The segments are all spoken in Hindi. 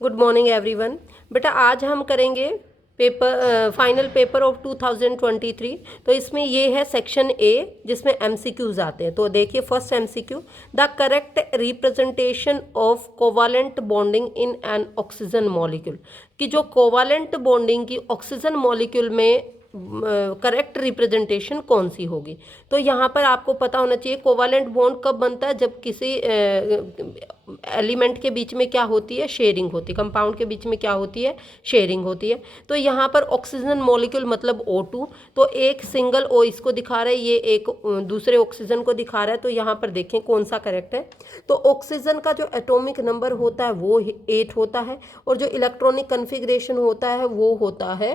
Good morning everyone. बेटा आज हम करेंगे फाइनल पेपर ऑफ 2023। तो इसमें ये है सेक्शन ए जिसमें एमसीक्यूज आते हैं। तो देखिए first MCQ, the correct representation of covalent bonding in an oxygen molecule, कि जो कोवालेंट बॉन्डिंग की ऑक्सीजन मॉलिक्यूल में करेक्ट रिप्रेजेंटेशन कौन सी होगी। तो यहाँ पर आपको पता होना चाहिए कोवालेंट बॉन्ड कब बनता है, जब किसी एलिमेंट के बीच में क्या होती है, शेयरिंग होती है। कंपाउंड के बीच में क्या होती है, शेयरिंग होती है। तो यहाँ पर ऑक्सीजन मॉलिक्यूल मतलब O2, तो एक सिंगल O इसको दिखा रहा है, ये एक दूसरे ऑक्सीजन को दिखा रहा है। तो यहाँ पर देखें कौन सा करेक्ट है। तो ऑक्सीजन का जो एटॉमिक नंबर होता है वो 8 होता है, और जो इलेक्ट्रॉनिक कन्फिग्रेशन होता है वो होता है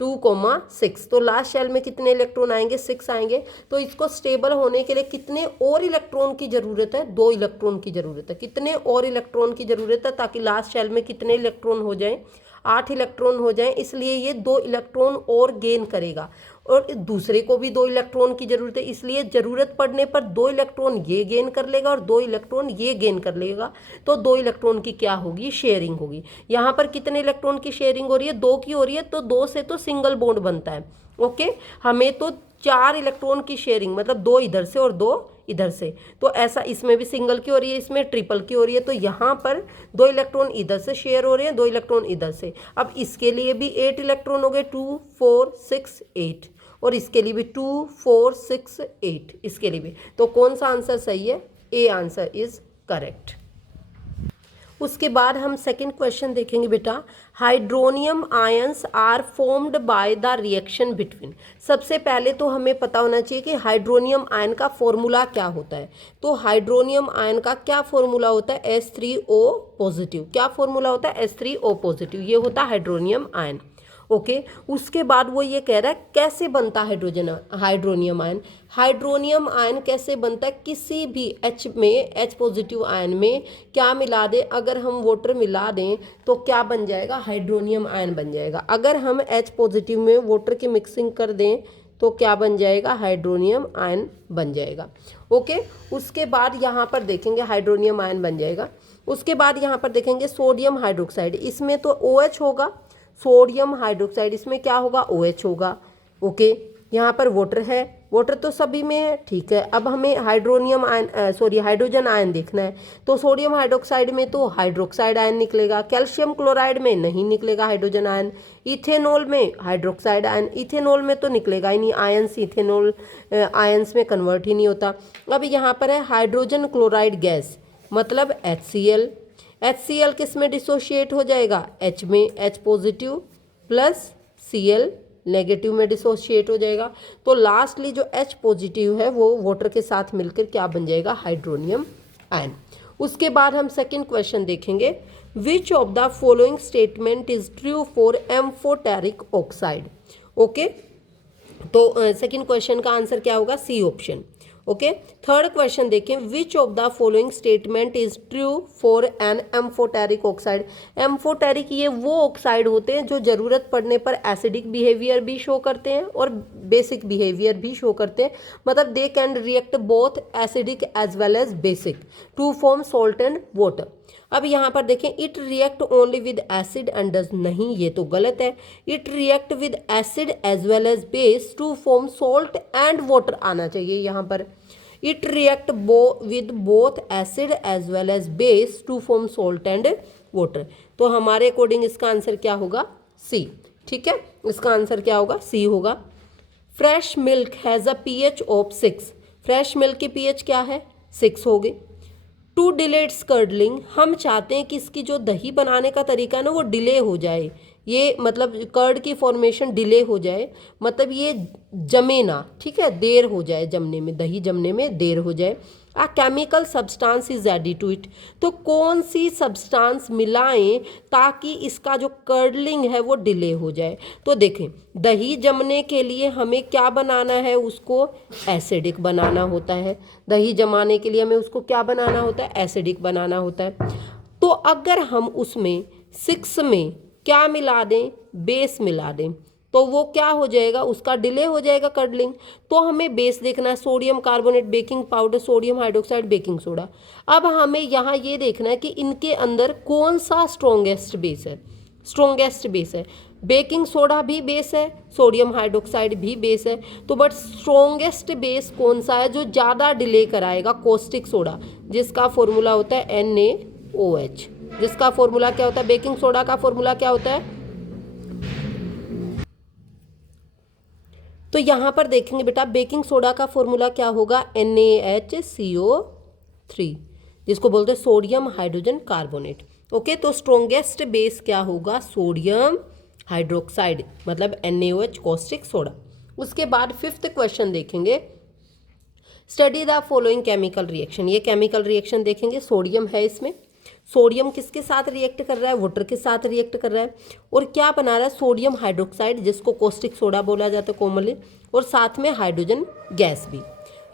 2,6। तो लास्ट शेल में कितने इलेक्ट्रॉन आएंगे, 6 आएंगे। तो इसको स्टेबल होने के लिए कितने और इलेक्ट्रॉन की जरूरत है, 2 इलेक्ट्रॉन की जरूरत है। कितने और इलेक्ट्रॉन की जरूरत है, ताकि लास्ट शेल में कितने इलेक्ट्रॉन हो जाएं, 8 इलेक्ट्रॉन हो जाएं। इसलिए ये 2 इलेक्ट्रॉन और गेन करेगा, और दूसरे को भी 2 इलेक्ट्रॉन की जरूरत है। इसलिए जरूरत पड़ने पर 2 इलेक्ट्रॉन ये गेन कर लेगा और 2 इलेक्ट्रॉन ये गेन कर लेगा। तो 2 इलेक्ट्रॉन की क्या होगी, शेयरिंग होगी। यहाँ पर कितने इलेक्ट्रॉन की शेयरिंग हो रही है, 2 की हो रही है। तो 2 से तो सिंगल बॉन्ड बनता है। ओके, हमें तो 4 इलेक्ट्रॉन की शेयरिंग, मतलब 2 इधर से और 2 इधर से। तो ऐसा इसमें भी सिंगल की हो रही है, इसमें ट्रिपल की हो रही है। तो यहाँ पर 2 इलेक्ट्रॉन इधर से शेयर हो रहे हैं, 2 इलेक्ट्रॉन इधर से। अब इसके लिए भी 8 इलेक्ट्रॉन हो गए, 2 4 6 8, और इसके लिए भी 2 4 6 8, इसके लिए भी। तो कौन सा आंसर सही है, ए आंसर इज करेक्ट। उसके बाद हम सेकंड क्वेश्चन देखेंगे बेटा, hydronium ions are formed by the reaction between. सबसे पहले तो हमें पता होना चाहिए कि हाइड्रोनियम आयन का फॉर्मूला क्या होता है। तो हाइड्रोनियम आयन का क्या फॉर्मूला होता है, H3O पॉजिटिव। क्या फॉर्मूला होता है, H3O पॉजिटिव, ये होता है हाइड्रोनियम आयन। ओके, उसके बाद वो ये कह रहा है कैसे बनता है हाइड्रोनियम आयन। हाइड्रोनियम आयन कैसे बनता है, किसी भी H में, H पॉजिटिव आयन में क्या मिला दें, अगर हम वाटर मिला दें तो क्या बन जाएगा, हाइड्रोनियम आयन बन जाएगा। अगर हम H पॉजिटिव में वाटर की मिक्सिंग कर दें तो क्या बन जाएगा, हाइड्रोनियम आयन बन जाएगा। ओके, उसके बाद यहाँ पर देखेंगे हाइड्रोनियम आयन बन जाएगा। उसके बाद यहाँ पर देखेंगे सोडियम हाइड्रोक्साइड, इसमें तो OH होगा, सोडियम हाइड्रोक्साइड इसमें क्या होगा, OH होगा। ओके, यहाँ पर वाटर है, वाटर तो सभी में है, ठीक है। अब हमें हाइड्रोनियम आयन हाइड्रोजन आयन देखना है। तो सोडियम हाइड्रोक्साइड में तो हाइड्रोक्साइड आयन निकलेगा, कैल्शियम क्लोराइड में नहीं निकलेगा हाइड्रोजन आयन, इथेनॉल में हाइड्रोक्साइड आयन, इथेनॉल में तो निकलेगा ही नहीं, आयंस इथेनॉल आयंस में कन्वर्ट ही नहीं होता। अब यहाँ पर है हाइड्रोजन क्लोराइड गैस, मतलब HCl। HCl किस में डिसोशिएट हो जाएगा, H में, H positive plus Cl negative में डिसोशिएट हो जाएगा। तो लास्टली जो H पॉजिटिव है वो वाटर के साथ मिलकर क्या बन जाएगा, हाइड्रोनियम आयन। उसके बाद हम सेकंड क्वेश्चन देखेंगे, which of the following statement is true for amphoteric oxide. Okay, तो सेकंड क्वेश्चन का आंसर क्या होगा, C option. Okay, third question देखें, which of the following statement is true for an amphoteric oxide. Amphoteric ये वो ऑक्साइड होते हैं जो जरूरत पड़ने पर एसिडिक बिहेवियर भी शो करते हैं और बेसिक बिहेवियर भी शो करते हैं। मतलब they can react both acidic as well as basic to form salt and water. अब यहाँ पर देखें, it react only with acid and does, नहीं ये तो गलत है। It react with acid as well as base to form salt and water आना चाहिए यहाँ पर। It react with both acid as well as base to form salt and water. तो हमारे अकॉर्डिंग इसका आंसर क्या होगा, सी। ठीक है, इसका आंसर क्या होगा, सी होगा। Fresh milk has a pH of 6। Fresh milk की pH क्या है, 6 हो गई। टू डिलेड कर्डलिंग, हम चाहते हैं कि इसकी जो दही बनाने का तरीका है ना वो डिले हो जाए, ये मतलब कर्ड की फॉर्मेशन डिले हो जाए, मतलब ये जमे ना, ठीक है, देर हो जाए जमने में, दही जमने में देर हो जाए। A chemical substance is added to it, तो कौन सी सब्सटेंस मिलाएं ताकि इसका जो कर्डलिंग है वो डिले हो जाए। तो देखें, दही जमने के लिए हमें क्या बनाना है, उसको एसिडिक बनाना होता है। दही जमाने के लिए हमें उसको क्या बनाना होता है, एसिडिक बनाना होता है। तो अगर हम उसमें 6 में क्या मिला दें, बेस मिला दें, तो वो क्या हो जाएगा, उसका डिले हो जाएगा कडलिंग। तो हमें बेस देखना है, sodium carbonate, baking powder, sodium hydroxide, baking soda. अब हमें यहाँ ये देखना है कि इनके अंदर कौन सा स्ट्रॉन्गेस्ट बेस है। स्ट्रॉन्गेस्ट बेस है, बेकिंग सोडा भी बेस है, सोडियम हाइड्रोक्साइड भी बेस है, तो बट स्ट्रॉन्गेस्ट बेस कौन सा है जो ज़्यादा डिले कराएगा? कॉस्टिक सोडा, जिसका फॉर्मूला होता है NaOH। जिसका फॉर्मूला क्या होता है? बेकिंग सोडा का फॉर्मूला क्या होता है? तो यहाँ पर देखेंगे बेटा, बेकिंग सोडा का फॉर्मूला क्या होगा? NaHCO3, जिसको बोलते हैं सोडियम हाइड्रोजन कार्बोनेट। ओके, तो स्ट्रॉन्गेस्ट बेस क्या होगा? सोडियम हाइड्रोक्साइड, मतलब NaOH कॉस्टिक सोडा। उसके बाद 5th क्वेश्चन देखेंगे, study the following chemical reaction. ये केमिकल रिएक्शन देखेंगे, सोडियम है इसमें, सोडियम किसके साथ रिएक्ट कर रहा है? वाटर के साथ रिएक्ट कर रहा है, और क्या बना रहा है? सोडियम हाइड्रोक्साइड, जिसको कॉस्टिक सोडा बोला जाता है कॉमनली, और साथ में हाइड्रोजन गैस भी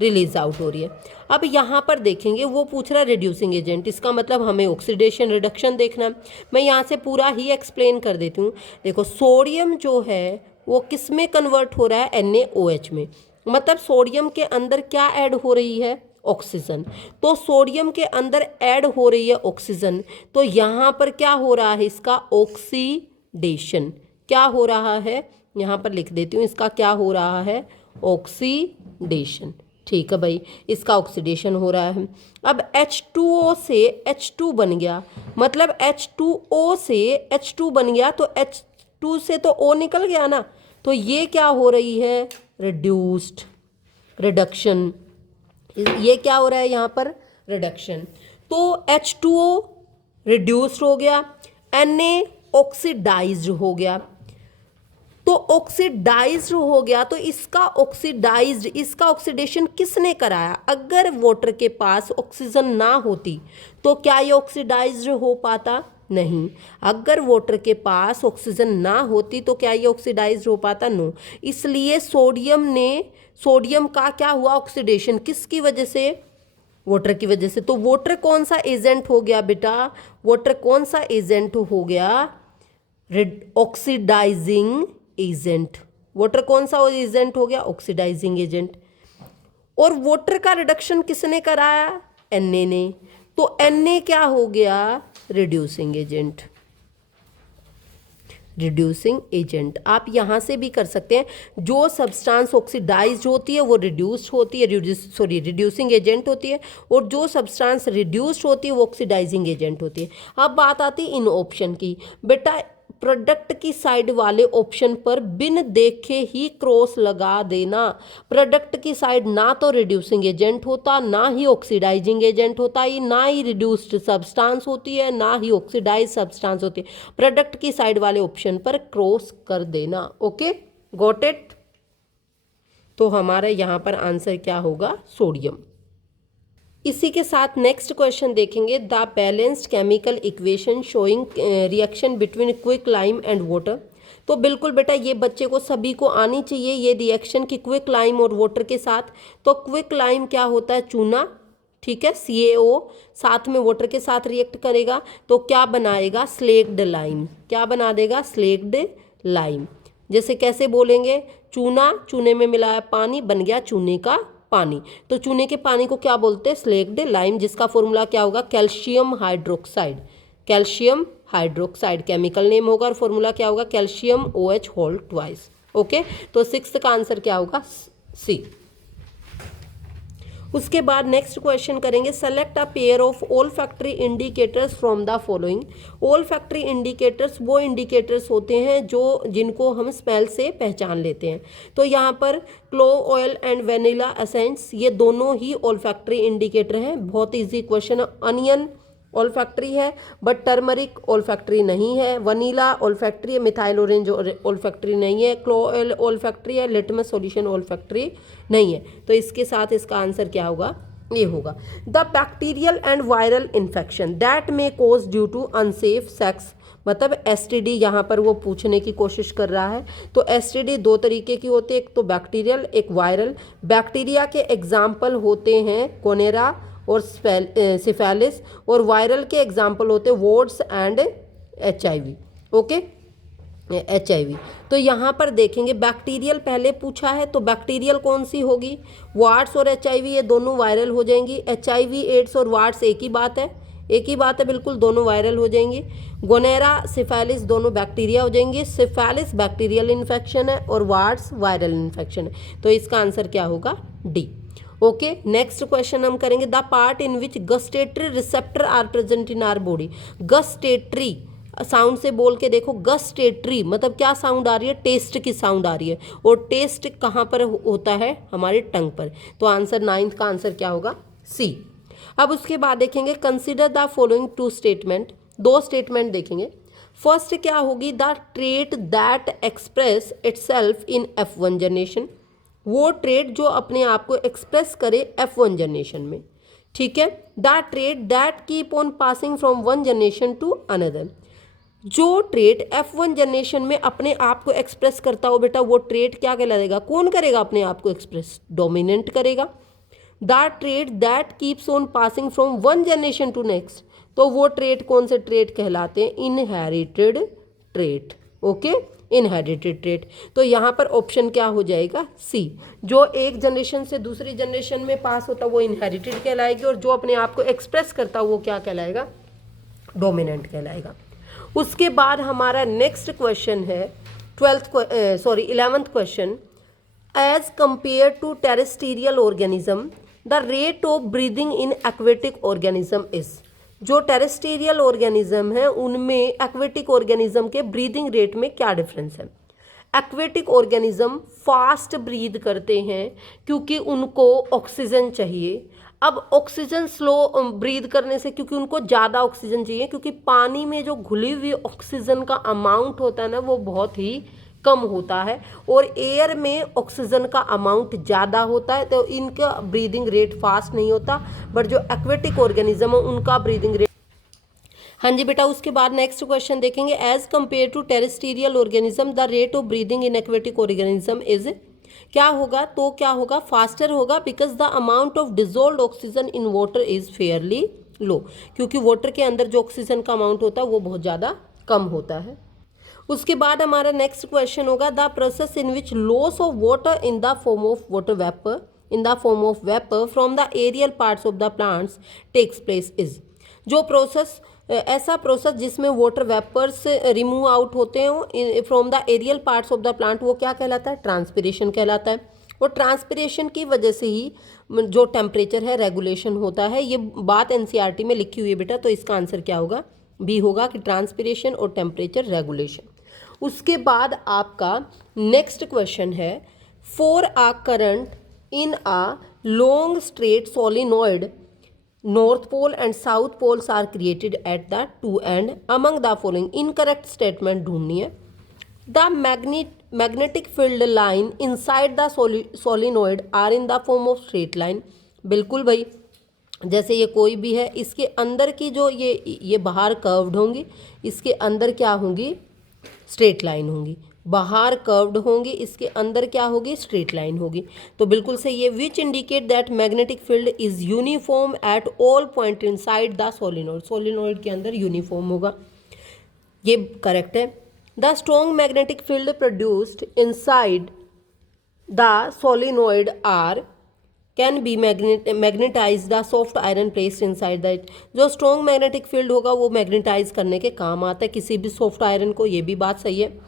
रिलीज आउट हो रही है। अब यहाँ पर देखेंगे, वो पूछ रहा है रिड्यूसिंग एजेंट, इसका मतलब हमें ऑक्सीडेशन रिडक्शन देखना है। मैं यहाँ से पूरा ही एक्सप्लेन कर देती हूँ। देखो, सोडियम जो है वो किस में कन्वर्ट हो रहा है? NaOH में, मतलब सोडियम के अंदर क्या ऐड हो रही है? ऑक्सीजन। तो सोडियम के अंदर ऐड हो रही है ऑक्सीजन, तो यहाँ पर क्या हो रहा है? इसका ऑक्सीडेशन। क्या हो रहा है? यहाँ पर लिख देती हूँ, इसका क्या हो रहा है? ऑक्सीडेशन। ठीक है भाई, इसका ऑक्सीडेशन हो रहा है। अब H2O से H2 बन गया, मतलब H2O से H2 बन गया, तो H2 से तो O निकल गया ना, तो ये क्या हो रही है? Reduced, reduction. ये क्या हो रहा है यहाँ पर? रिडक्शन। तो H2O रिड्यूस्ड हो गया, Na ऑक्सीडाइज्ड हो गया। तो ऑक्सीडाइज्ड हो गया, तो इसका ऑक्सीडेशन किसने कराया? अगर वाटर के पास ऑक्सीजन ना होती तो क्या ये ऑक्सीडाइज्ड हो पाता? नहीं। अगर वाटर के पास ऑक्सीजन ना होती तो क्या ये ऑक्सीडाइज्ड हो पाता? नो। इसलिए सोडियम का क्या हुआ? ऑक्सीडेशन। किसकी वजह से? वाटर की वजह से। तो वाटर कौन सा एजेंट हो गया बेटा? वाटर कौन सा एजेंट हो गया? Oxidising agent. वाटर कौन सा एजेंट हो गया? Oxidising agent. और वाटर का रिडक्शन किसने कराया? Na ने। तो Na क्या हो गया? Reducing agent. रिड्यूसिंग एजेंट आप यहाँ से भी कर सकते हैं, जो सब्सटेंस ऑक्सीडाइज्ड होती है वो रिड्यूस्ड होती है, रिड्यूसिंग एजेंट होती है, और जो सब्सटेंस रिड्यूस्ड होती है वो ऑक्सीडाइजिंग एजेंट होती है। अब बात आती है इन ऑप्शन की। बेटा, प्रोडक्ट की साइड वाले ऑप्शन पर बिन देखे ही क्रॉस लगा देना। प्रोडक्ट की साइड ना तो रिड्यूसिंग एजेंट होता, ना ही ऑक्सीडाइजिंग एजेंट होता, ये ना ही रिड्यूस्ड सब्सटेंस होती है, ना ही ऑक्सीडाइज सब्सटेंस होती है। प्रोडक्ट की साइड वाले ऑप्शन पर क्रॉस कर देना। Okay, got it? तो हमारा यहाँ पर आंसर क्या होगा? सोडियम। इसी के साथ नेक्स्ट क्वेश्चन देखेंगे, the balanced chemical equation showing reaction between quick lime and water. तो बिल्कुल बेटा, ये बच्चे को सभी को आनी चाहिए ये रिएक्शन की क्विक लाइम और वाटर के साथ। तो क्विक लाइम क्या होता है? चूना, ठीक है, CaO साथ में वाटर के साथ रिएक्ट करेगा तो क्या बनाएगा? Slaked lime. क्या बना देगा? Slaked lime. जैसे कैसे बोलेंगे? चूना, चूने में मिलाया पानी, बन गया चूने का पानी। तो चूने के पानी को क्या बोलते हैं? स्लेक्ड लाइम, जिसका फॉर्मूला क्या होगा? Calcium hydroxide. Calcium hydroxide chemical name होगा, और फॉर्मूला क्या होगा? Calcium OH whole twice. Okay, तो 6th का आंसर क्या होगा? C। उसके बाद नेक्स्ट क्वेश्चन करेंगे, select a pair of olfactory indicators from the following. Olfactory indicators वो इंडिकेटर्स होते हैं जिनको हम स्मेल से पहचान लेते हैं। तो यहाँ पर clove oil and vanilla essence, ये दोनों ही ऑल फैक्ट्री इंडिकेटर हैं। बहुत easy question. Onion all factory है, बट टर्मरिक ऑल फैक्ट्री नहीं है। वनीला ऑल फैक्ट्री है, मिथाइल ऑरेंज ऑल फैक्ट्री नहीं है। क्लो ऑयल ऑल फैक्ट्री है, लिटमस सॉल्यूशन ऑल फैक्ट्री नहीं है। तो इसके साथ इसका आंसर क्या होगा? ये होगा, the bacterial and viral infection that may cause due to unsafe sex, मतलब STD यहाँ पर वो पूछने की कोशिश कर रहा है। तो STD दो तरीके की होती है, एक तो बैक्टीरियल, एक वायरल। बैक्टीरिया के एग्जाम्पल होते हैं कोनेरा और सिफेलिस, और वायरल के एग्जाम्पल होते हैं wards and HIV। Okay, HIV। तो यहाँ पर देखेंगे बैक्टीरियल पहले पूछा है, तो बैक्टीरियल कौन सी होगी, वार्ड्स और HIV ये दोनों वायरल हो जाएंगी। HIV एड्स और वार्ड्स एक ही बात है, एक ही बात है बिल्कुल, दोनों वायरल हो जाएंगी। गोनेरा सिफेलिस दोनों बैक्टीरिया हो जाएंगे। सिफेलिस बैक्टीरियल इन्फेक्शन है और वार्ड्स वायरल इन्फेक्शन है, तो इसका आंसर क्या होगा, डी। ओके, नेक्स्ट क्वेश्चन हम करेंगे, the part in which gustatory receptor are present in our body. Gustatory sound से बोल के देखो, गस्टेटरी मतलब क्या साउंड आ रही है, टेस्ट की साउंड आ रही है, और टेस्ट कहाँ पर होता है, हमारे टंग पर। तो आंसर 9th का आंसर क्या होगा, सी। अब उसके बाद देखेंगे, consider the following 2 statement, 2 statement देखेंगे। फर्स्ट क्या होगी, the trait that express itself in F1 generation, वो ट्रेट जो अपने आप को एक्सप्रेस करे F1 जनरेशन में, ठीक है। The trait that keep on passing from one generation to another, जो ट्रेट F1 जनरेशन में अपने आप को एक्सप्रेस करता हो बेटा, वो ट्रेट क्या कहलाएगा, कौन करेगा अपने आप को एक्सप्रेस, डोमिनेंट करेगा। The trait that keeps on passing from one generation to next, तो वो ट्रेट कौन से ट्रेट कहलाते हैं, inherited trait. Okay, inherited trait. तो यहाँ पर ऑप्शन क्या हो जाएगा, सी। जो एक जनरेशन से दूसरी जनरेशन में पास होता वो इनहेरिटेड कहलाएगी, और जो अपने आप को एक्सप्रेस करता वो क्या कहलाएगा, डोमिनेंट कहलाएगा। उसके बाद हमारा नेक्स्ट क्वेश्चन है 11th question, as compared to terrestrial organism the rate of breathing in aquatic organism is. जो टेरेस्ट्रियल ऑर्गेनिज्म है उनमें एक्वेटिक ऑर्गेनिज्म के ब्रीदिंग रेट में क्या डिफरेंस है। एक्वेटिक ऑर्गेनिज्म फास्ट ब्रीद करते हैं क्योंकि उनको ऑक्सीजन चाहिए। अब ऑक्सीजन स्लो ब्रीद करने से, क्योंकि उनको ज़्यादा ऑक्सीजन चाहिए, क्योंकि पानी में जो घुली हुई ऑक्सीजन का अमाउंट होता है ना वो बहुत ही कम होता है, और एयर में ऑक्सीजन का अमाउंट ज़्यादा होता है, तो इनका ब्रीदिंग रेट फास्ट नहीं होता। बट जो एक्वेटिक ऑर्गेनिज्म है उनका ब्रीदिंग रेट, हाँ जी बेटा। उसके बाद नेक्स्ट क्वेश्चन देखेंगे, as compared to terrestrial organism the rate of breathing in aquatic organism is, क्या होगा, तो क्या होगा, फास्टर होगा, because the amount of dissolved oxygen in water is fairly low, क्योंकि वाटर के अंदर जो ऑक्सीजन का अमाउंट होता है वो बहुत ज़्यादा कम होता है। उसके बाद हमारा नेक्स्ट क्वेश्चन होगा, the process in which loss of water in the form of water vapour from the aerial parts of the plants takes place is. जो प्रोसेस, ऐसा प्रोसेस जिसमें वाटर वेपर्स रिमूव आउट होते हो from the aerial parts of the plant, वो क्या कहलाता है, ट्रांसपिरेशन कहलाता है। और ट्रांसपिरेशन की वजह से ही जो टेम्परेचर है रेगुलेशन होता है। ये बात NCERT में लिखी हुई है बेटा, तो इसका आंसर क्या होगा, बी होगा कि ट्रांसपिरेशन और टेम्परेचर रेगुलेशन। उसके बाद आपका नेक्स्ट क्वेश्चन है, for a current in a long straight solenoid North pole and south poles are created at the two end. Among the following incorrect statement ढूंढनी है। The magnetic field line inside the solenoid are in the form of straight line. बिल्कुल भाई, जैसे ये कोई भी है, इसके अंदर की जो ये बाहर कर्व्ड होंगी, इसके अंदर क्या होंगी, स्ट्रेट लाइन होंगी। बाहर कर्व्ड होंगी, इसके अंदर क्या होगी, स्ट्रेट लाइन होगी। तो बिल्कुल सही है। Which indicate that magnetic field is uniform at all point inside the solenoid, solenoid के अंदर यूनिफॉर्म होगा, ये करेक्ट है। The strong magnetic field produced inside the solenoid are can be magnetise the soft iron placed inside that. जो स्ट्रॉन्ग मैग्नेटिक फील्ड होगा वो मैग्नेटाइज करने के काम आता है किसी भी सॉफ्ट आयरन को, ये भी बात सही है।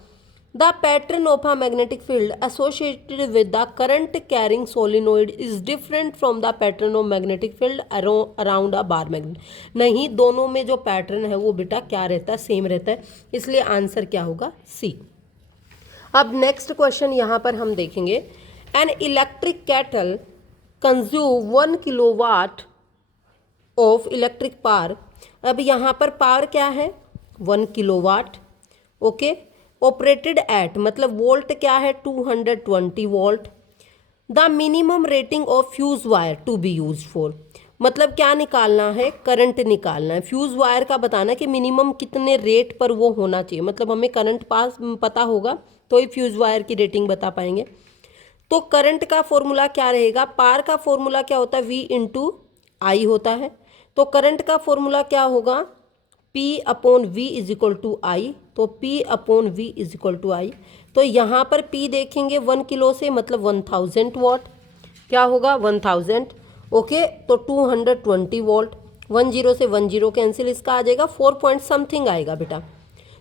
The pattern of a magnetic field associated with the current carrying solenoid is different from the pattern of magnetic field around a bar magnet. नहीं, दोनों में जो पैटर्न है वो बेटा क्या रहता है, सेम रहता है, इसलिए आंसर क्या होगा, सी। अब नेक्स्ट क्वेश्चन यहाँ पर हम देखेंगे, an electric kettle consume 1 kilowatt of electric power. अब यहाँ पर पावर क्या है, 1 किलोवाट। ओके, ऑपरेटेड एट मतलब वोल्ट क्या है, 220 volt. The minimum rating of fuse wire to be use for, मतलब क्या निकालना है, करंट निकालना है। फ्यूज वायर का बताना कि मिनिमम कितने रेट पर वो होना चाहिए, मतलब हमें करंट पास पता होगा तो ही फ्यूज वायर की रेटिंग बता पाएंगे। तो करंट का फॉर्मूला क्या रहेगा, पावर का फॉर्मूला क्या होता है, V × I होता है। तो करंट का फॉर्मूला क्या होगा, P upon V is equal to I, तो P upon V is equal to I. तो यहाँ पर P देखेंगे 1 किलो से मतलब 1000 वॉट, क्या होगा 1000। ओके, तो 220 वोल्ट, 10 से 10 कैंसिल, इसका आ जाएगा 4 पॉइंट समथिंग आएगा बेटा।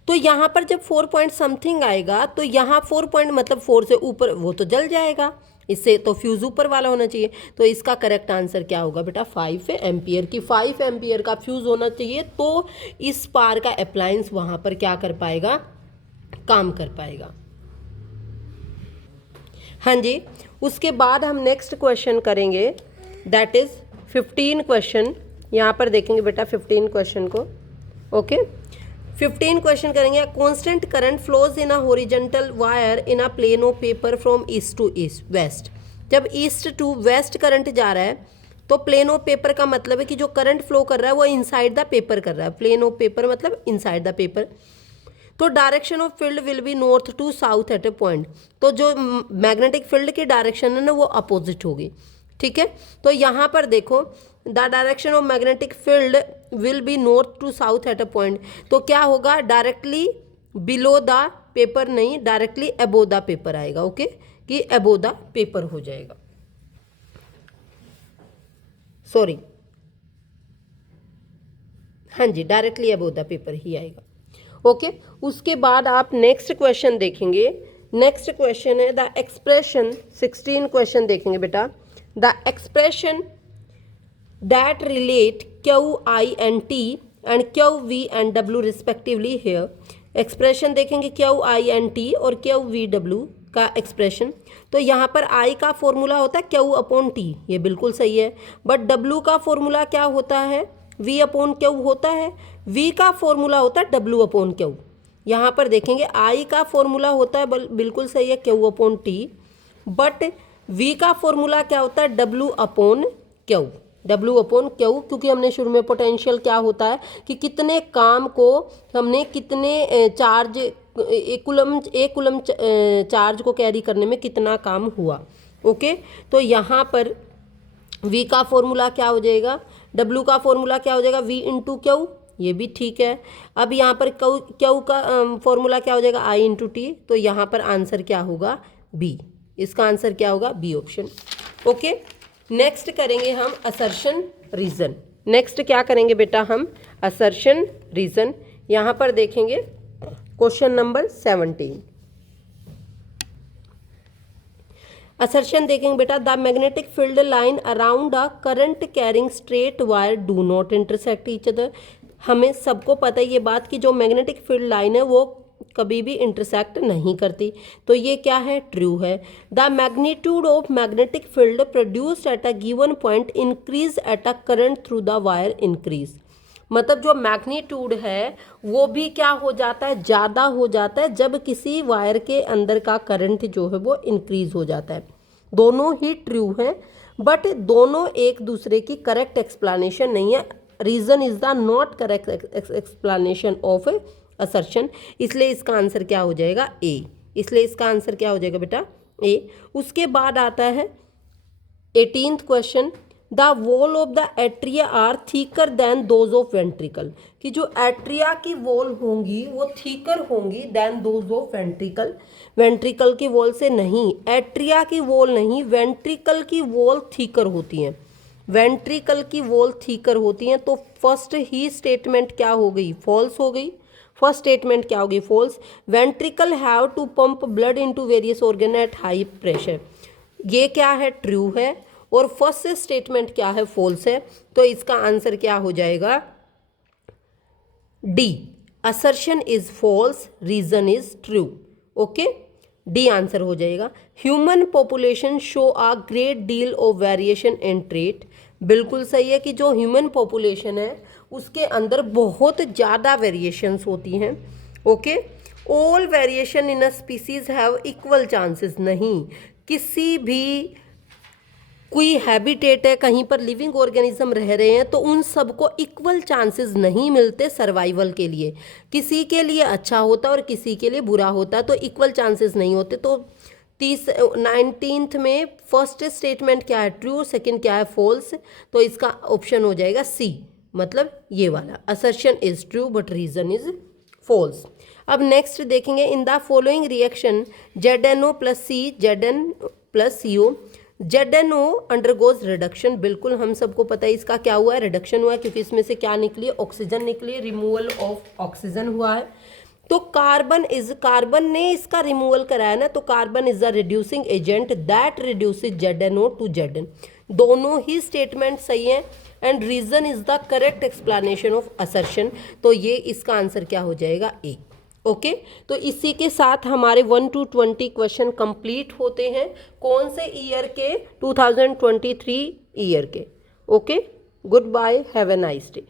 तो यहाँ पर जब 4 पॉइंट समथिंग आएगा तो यहाँ 4 पॉइंट मतलब 4 से ऊपर वो तो जल जाएगा, इससे तो फ्यूज़ ऊपर वाला होना चाहिए। तो इसका करेक्ट आंसर क्या होगा बेटा 5 एम्पियर की 5 एम्पियर का फ्यूज़ होना चाहिए, तो इस पार का अप्लायंस वहाँ पर क्या कर पाएगा, काम कर पाएगा। हाँ जी, उसके बाद हम नेक्स्ट क्वेश्चन करेंगे, दैट इज़ 15 क्वेश्चन। यहाँ पर देखेंगे बेटा 15 क्वेश्चन को। ओके, 15 क्वेश्चन करेंगे। Constant current flows in a horizontal wire in a plane of paper from east to east west. जब ईस्ट टू वेस्ट करंट जा रहा है तो प्लेन ऑफ पेपर का मतलब है कि जो करंट फ्लो कर रहा है वो इनसाइड द पेपर कर रहा है। प्लेन ऑफ पेपर मतलब इनसाइड द पेपर। तो direction of field will be north to south at a point. तो जो मैग्नेटिक फील्ड की डायरेक्शन है ना वो अपोजिट होगी, ठीक है। तो यहाँ पर देखो the direction of magnetic field will be north to south at a point. तो क्या होगा, डायरेक्टली बिलो द पेपर नहीं, डायरेक्टली अबो द पेपर आएगा। ओके, कि अबो द पेपर हो जाएगा, सॉरी, हाँ जी, डायरेक्टली अबो द पेपर ही आएगा। ओके, उसके बाद आप नेक्स्ट क्वेश्चन देखेंगे। नेक्स्ट क्वेश्चन है द एक्सप्रेशन, 16 क्वेश्चन देखेंगे बेटा। The expression that relate Q, I and T and Q, V and W respectively here। Expression देखेंगे Q, I and T और Q, V, W का एक्सप्रेशन। तो यहाँ पर I का फॉर्मूला होता है Q अपॉन T, ये बिल्कुल सही है। बट W का फॉर्मूला क्या होता है, V अपॉन Q होता है। V का फॉर्मूला होता है W अपॉन Q। यहाँ पर देखेंगे I का फॉर्मूला होता है, बिल्कुल सही है, Q upon T। But V का फॉर्मूला क्या होता है, W upon Q। W upon Q, क्योंकि हमने शुरू में पोटेंशियल क्या होता है कि कितने काम को हमने कितने चार्ज, एक कुलम चार्ज को कैरी करने में कितना काम हुआ। ओके, तो यहाँ पर V का फॉर्मूला क्या हो जाएगा, W का फॉर्मूला क्या हो जाएगा, V इंटू क्यू, ये भी ठीक है। अब यहाँ पर क्यू का फॉर्मूला क्या हो जाएगा, I इंटू टी। तो यहाँ पर आंसर क्या होगा, B। इसका आंसर क्या होगा, B ऑप्शन। ओके, नेक्स्ट करेंगे हम असर्शन रीजन। नेक्स्ट क्या करेंगे बेटा, हम असर्शन रीजन। यहाँ पर देखेंगे क्वेश्चन नंबर 17। असर्शन देखेंगे बेटा, the magnetic field line around a current carrying straight wire do not intersect each other. हमें सबको पता है ये बात कि जो मैग्नेटिक फील्ड लाइन है वो कभी भी इंटरसेक्ट नहीं करती। तो ये क्या है, ट्रू है। The magnitude of magnetic field produced at a given point increase at a current through the wire increase. मतलब जो मैग्नीट्यूड है वो भी क्या हो जाता है, ज़्यादा हो जाता है जब किसी वायर के अंदर का करंट जो है वो इंक्रीज हो जाता है। दोनों ही ट्रू हैं, बट दोनों एक दूसरे की करेक्ट एक्सप्लेनेशन नहीं है। Reason is the not correct explanation of assertion, इसलिए इसका आंसर क्या हो जाएगा, ए। इसलिए इसका आंसर क्या हो जाएगा बेटा, ए। उसके बाद आता है 18th question, the wall of the atria are thicker than those of ventricle. कि जो एट्रिया की वॉल होंगी वो थीकर होंगी than those of ventricle. Ventricle की वॉल से नहीं, एट्रिया की वॉल नहीं, वेंट्रिकल की वॉल थीकर होती हैं। वेंट्रिकल की वॉल थीकर होती हैं। तो फर्स्ट ही स्टेटमेंट क्या हो गई, फॉल्स हो गई। फर्स्ट स्टेटमेंट क्या होगी, false. Ventricle have to pump blood into various organ at high pressure, ये क्या है, ट्रू है। और फर्स्ट स्टेटमेंट क्या है, फॉल्स है। तो इसका आंसर क्या हो जाएगा, D. Assertion is false, reason is true. Okay, D answer हो जाएगा। Human population show a great deal of variation in trait. बिल्कुल सही है कि जो ह्यूमन पॉपुलेशन है उसके अंदर बहुत ज़्यादा वेरिएशंस होती हैं। Okay, all variation in a species have equal chances. नहीं, किसी भी कोई हैबिटेट है, कहीं पर लिविंग ऑर्गेनिज्म रह रहे हैं तो उन सबको इक्वल चांसेस नहीं मिलते सर्वाइवल के लिए। किसी के लिए अच्छा होता है और किसी के लिए बुरा होता है, तो इक्वल चांसेस नहीं होते। तो 19th में फर्स्ट स्टेटमेंट क्या है, ट्रू, सेकंड क्या है, फॉल्स। तो इसका ऑप्शन हो जाएगा सी, मतलब ये वाला assertion is true but reason is false. अब नेक्स्ट देखेंगे, in the following reaction ZnO plus C Zn plus CO, ZnO undergoes reduction. बिल्कुल हम सबको पता है इसका क्या हुआ है, रिडक्शन हुआ है, क्योंकि इसमें से क्या निकली है, ऑक्सीजन निकली है, रिमूवल ऑफ ऑक्सीजन हुआ है। तो कार्बन ने इसका रिमूवल कराया ना, तो carbon is the reducing agent that reduces ZnO to Zn। दोनों ही स्टेटमेंट सही हैं and reason is the correct explanation of assertion. तो ये इसका आंसर क्या हो जाएगा, ए। ओके तो इसी के साथ हमारे 1 to 20 क्वेश्चन कंप्लीट होते हैं। कौन से ईयर के, 2023 ईयर के। Okay, goodbye, have a nice day.